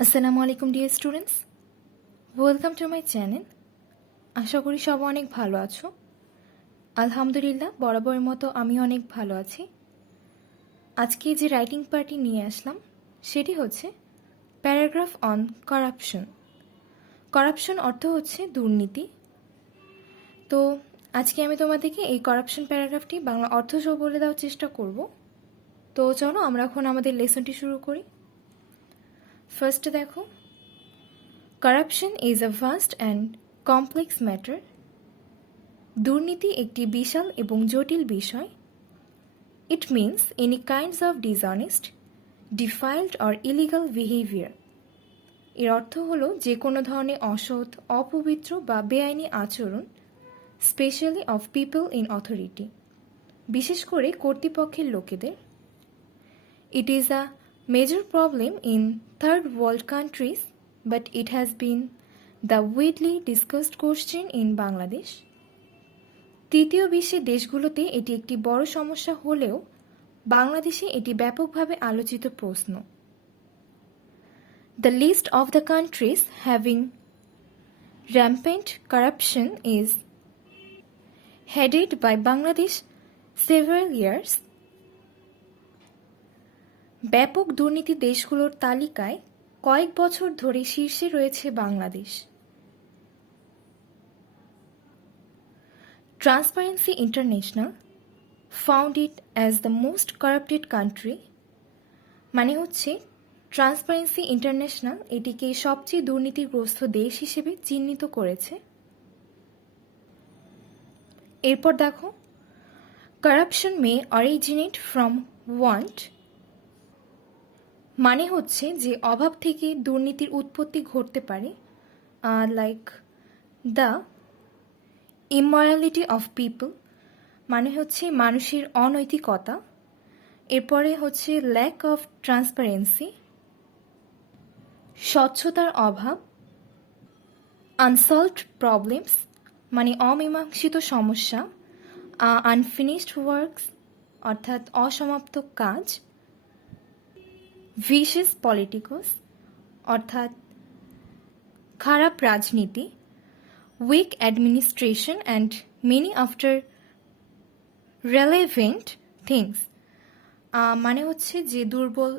আসসালামু আলাইকুম dear students, welcome to my channel. আশা করি সব অনেক ভালো আছো। আলহামদুলিল্লাহ, বরাবরের মতো আমি অনেক ভালো আছি। আজকে যে রাইটিং পার্টি নিয়ে আসলাম সেটি হচ্ছে প্যারাগ্রাফ অন করাপশন। করাপশন অর্থ হচ্ছে দুর্নীতি। তো আজকে আমি তোমাদেরকে এই করাপশন প্যারাগ্রাফটি বাংলা অর্থ সহ বলে দেওয়ার চেষ্টা করব। তো চলো আমরা এখন আমাদের লেসনটি শুরু করি। ফার্স্টে দেখো, Corruption is a vast and complex matter. দুর্নীতি একটি বিশাল এবং জটিল বিষয়। It means any kinds of dishonest, defiled or illegal behavior. এর অর্থ হলো যে কোনো ধরনের অসৎ, অপবিত্র বা বেআইনি আচরণ, specially of people in authority, বিশেষ করে কর্তৃপক্ষের লোকেদের। It is a major problem in third world countries, but it has been the widely discussed question in Bangladesh. তৃতীয় বিশ্বের দেশগুলোতে এটি একটি বড় সমস্যা হলেও বাংলাদেশে এটি ব্যাপকভাবে আলোচিত প্রশ্ন। The list of the countries having rampant corruption is headed by Bangladesh several years. ব্যাপক দুর্নীতি দেশগুলোর তালিকায় কয়েক বছর ধরে শীর্ষে রয়েছে Bangladesh. Transparency International found it as the most corrupted country. মানে হচ্ছে ট্রান্সপারেন্সি ইন্টারন্যাশনাল এটিকে সবচেয়ে দুর্নীতিগ্রস্ত দেশ হিসেবে চিহ্নিত করেছে। এরপর দেখো, corruption May originate from want, মানে হচ্ছে যে অভাব থেকে দুর্নীতির উৎপত্তি ঘটতে পারে, লাইক দ্য ইমরালিটি অফ পিপল, মানে হচ্ছে মানুষের অনৈতিকতা। এরপরে হচ্ছে ল্যাক অফ ট্রান্সপারেন্সি, স্বচ্ছতার অভাব। আনসলভড প্রবলেমস, মানে অমীমাংসিত সমস্যা। আনফিনিশড ওয়ার্কস, অর্থাৎ অসমাপ্ত কাজ। ভিশিয়াস পলিটিকস, অর্থাৎ খারাপ রাজনীতি। Weak administration and many other relevant things, মানে হচ্ছে যে দুর্বল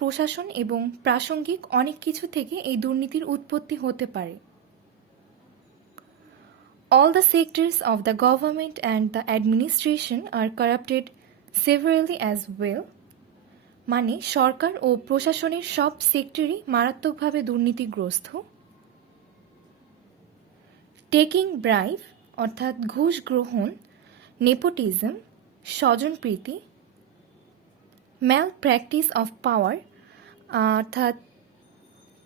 প্রশাসন এবং প্রাসঙ্গিক অনেক কিছু থেকে এই দুর্নীতির উৎপত্তি হতে পারে। All the sectors of the government and the administration are corrupted severely as well. মানে সরকার ও প্রশাসনের সব সেক্টরই মারাত্মকভাবে দুর্নীতিগ্রস্ত। টেকিং ব্রাইব, অর্থাৎ ঘুষ গ্রহণ। নেপোটিজম, স্বজনপ্রীতি। ম্যাল প্র্যাকটিস অফ পাওয়ার, অর্থাৎ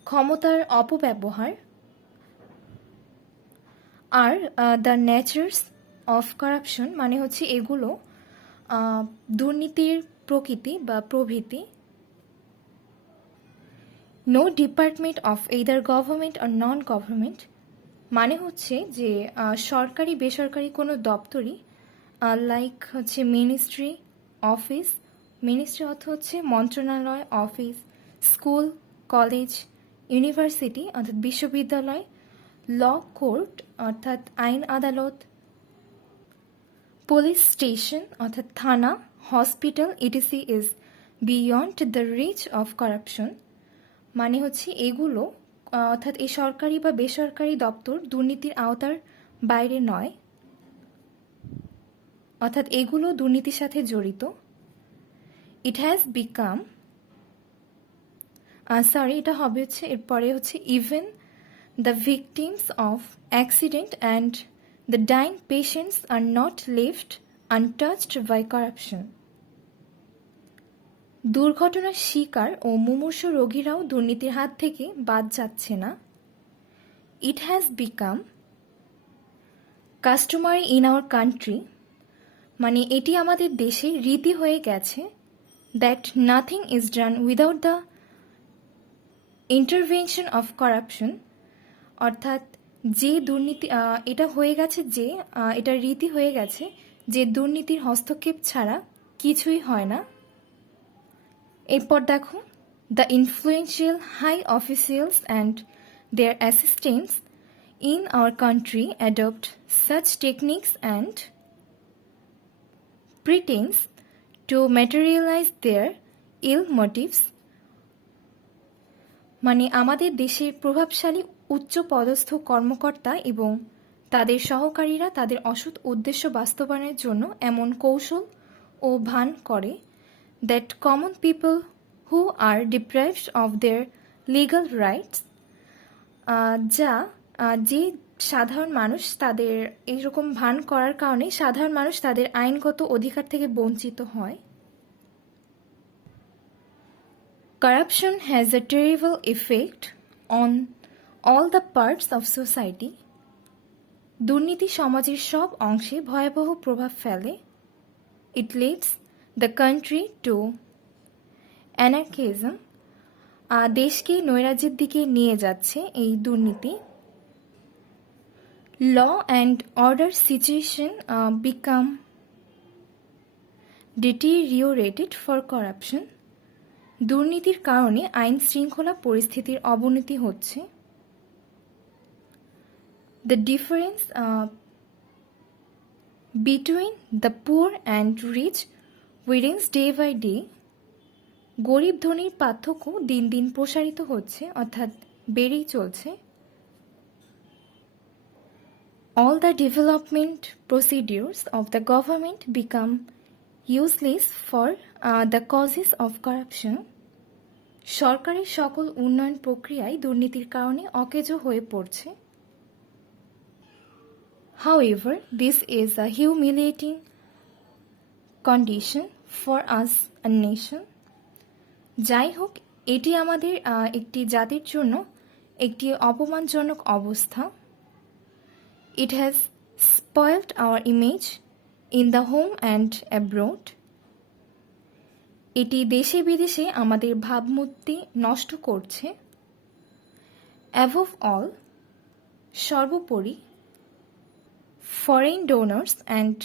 ক্ষমতার অপব্যবহার। আর দ্য নেচার্স অফ কারাপশন, মানে হচ্ছে এগুলো দুর্নীতির প্রকৃতি বা প্রভৃতি। No department of either government or non government, মানে হচ্ছে যে সরকারি বেসরকারি কোনো দপ্তরই, লাইক হচ্ছে মিনিস্ট্রি অফিস, মিনিস্ট্রি অর্থ হচ্ছে মন্ত্রণালয়, অফিস, স্কুল, কলেজ, ইউনিভার্সিটি অর্থাৎ বিশ্ববিদ্যালয়, ল কোর্ট অর্থাৎ আইন আদালত, পুলিশ স্টেশন অর্থাৎ থানা, hospital etc is beyond the reach of corruption, মানে হচ্ছে এগুলো অর্থাৎ এই সরকারি বা বেসরকারি দপ্তর দুর্নীতির আওতার বাইরে নয়, অর্থাৎ এগুলো দুর্নীতির সাথে জড়িত। ইট হ্যাজ বিকাম, এটা হবে হচ্ছে এরপরে হচ্ছে even the victims of accident and the dying patients are not left untouched by corruption. দুর্ঘটনার শিকার ও মুমূর্ষ রোগীরাও দুর্নীতির হাত থেকে বাদ যাচ্ছে না। It has become customary in our country, মানে এটি আমাদের দেশে রীতি হয়ে গেছে, that nothing is done without the intervention of corruption, অর্থাৎ যে দুর্নীতি এটা হয়ে গেছে যে এটা রীতি হয়ে গেছে যে দুর্নীতির হস্তক্ষেপ ছাড়া কিছুই হয় না। এরপর দেখো, the influential high officials and their assistants in our country adopt such techniques and pretense to materialize their ill motives. মানে আমাদের দেশের প্রভাবশালী উচ্চ পদস্থ কর্মকর্তা এবং তাদের সহকারীরা তাদের অসৎ উদ্দেশ্য বাস্তবায়নের জন্য এমন কৌশল ও ভান করে that common people who are deprived of their legal rights যে সাধারণ মানুষ তাদের এইরকম ভান করার কারণে সাধারণ মানুষ তাদের আইনগত অধিকার থেকে বঞ্চিত হয়। Corruption has a terrible effect on all the parts of society. দুর্নীতি সমাজের সব অংশে ভয়াবহ প্রভাব ফেলে। It leads the country to anarchism. দেশকে নৈরাজ্যের দিকে নিয়ে যাচ্ছে এই দুর্নীতি। Law and order situation become deteriorated for corruption. দুর্নীতির কারণে আইন শৃঙ্খলা পরিস্থিতির অবনতি হচ্ছে। The difference between the poor and rich widens day by day. গরিব ধনীর পার্থক্য দিন দিন প্রসারিত হচ্ছে অর্থাৎ বেড়েই চলছে। All the development procedures of the government become useless for the causes of corruption. সরকারের সকল উন্নয়ন প্রক্রিয়ায় দুর্নীতির কারণে অকেজো হয়ে পড়ছে। However, this is a humiliating condition for us a nation. যাই হোক, এটি আমাদের একটি জাতির জন্য একটি অপমানজনক অবস্থা। It has spoiled our image in the home and abroad. এটি দেশে বিদেশে আমাদের ভাবমূর্তি নষ্ট করছে। Above all, সর্বোপরি, foreign donors and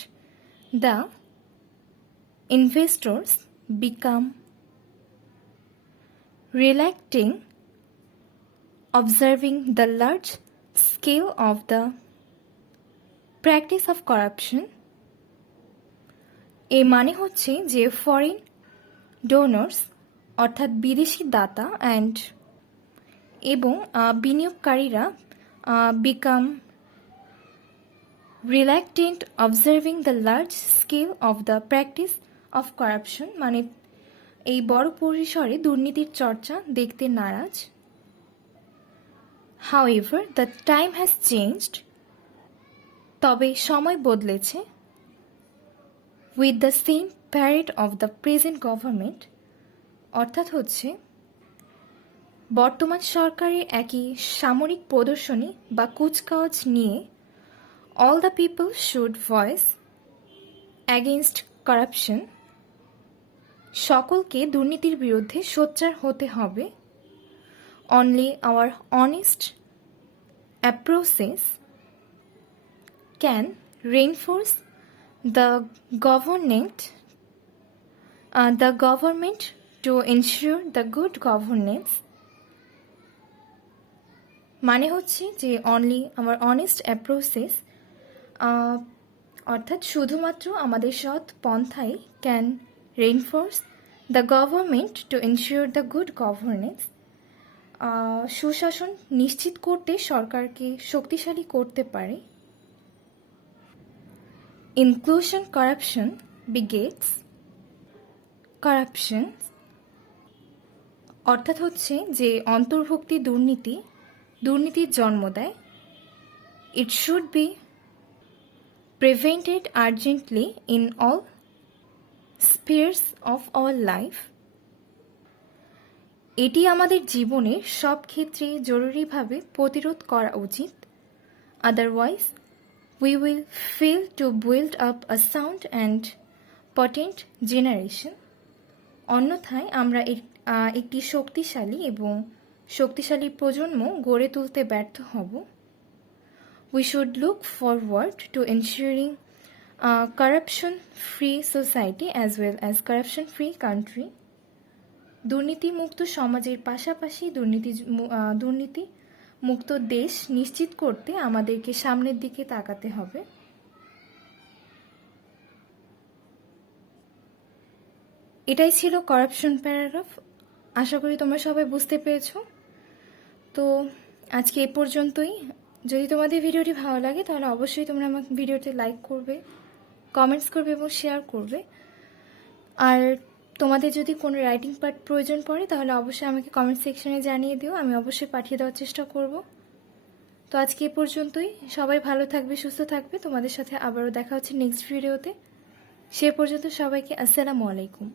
the investors become reluctant observing the large scale of the practice of corruption. এর মানে হচ্ছে যে ফরেন ডোনার্স অর্থাৎ বিদেশি দাতা এবং বিনিয়োগকারীরা become reluctant observing the large scale of the practice of corruption, মানে এই বড় পরিসরে দুর্নীতির চর্চা দেখতে নারাজ। However, the time has changed. তবে সময় বদলেছে। With the same parade of the present government, অর্থাৎ হচ্ছে বর্তমান সরকারের একই সামরিক প্রদর্শনী বা কুচকাওয়াজ নিয়ে all the people should voice against corruption. সকলকে দুর্নীতির বিরুদ্ধে সোচ্চার হতে হবে। Only our honest approaches can reinforce the government to ensure the good governance. মানে হচ্ছে যে only our honest approaches অর্থাৎ শুধুমাত্র আমাদের সৎ পন্থাই can reinforce the government to ensure the good governance. সুশাসন নিশ্চিত করতে সরকারকে শক্তিশালী করতে পারে। Inclusion corruption begets corruption, অর্থাৎ হচ্ছে যে অন্তর্ভুক্তি দুর্নীতির জন্ম দেয়। It should be prevented urgently in all spheres of our life. এটি আমাদের জীবনের সব ক্ষেত্রে জরুরিভাবে প্রতিরোধ করা উচিত। Otherwise, we will fail to build up a sound and potent generation. অন্যথায় আমরা একটি শক্তিশালী প্রজন্ম গড়ে তুলতে ব্যর্থ হব। We should look forward to ensuring a corruption-free society as well as corruption-free country. দুর্নীতিমুক্ত সমাজের পাশাপাশি দুর্নীতি মুক্ত দেশ নিশ্চিত করতে আমাদেরকে সামনের দিকে তাকাতে হবে। এটাই ছিল করাপশন প্যারাগ্রাফ। আশা করি তোমরা সবাই বুঝতে পেরেছো। তো আজকে এ পর্যন্তই। যদি তোমাদের ভিডিওটি ভালো লাগে তাহলে অবশ্যই তোমরা আমার ভিডিওতে লাইক করবে, কমেন্টস করবে এবং শেয়ার করবে। আর তোমাদের যদি কোনো রাইটিং পার্ট প্রয়োজন পড়ে তাহলে অবশ্যই আমাকে কমেন্ট সেকশনে জানিয়ে দিও, আমি অবশ্যই পাঠিয়ে দেওয়ার চেষ্টা করব। তো আজকে এ পর্যন্তই। সবাই ভালো থাকবে, সুস্থ থাকবে। তোমাদের সাথে আবারও দেখা হচ্ছে নেক্সট ভিডিওতে। সে পর্যন্ত সবাইকে আসসালামু আলাইকুম।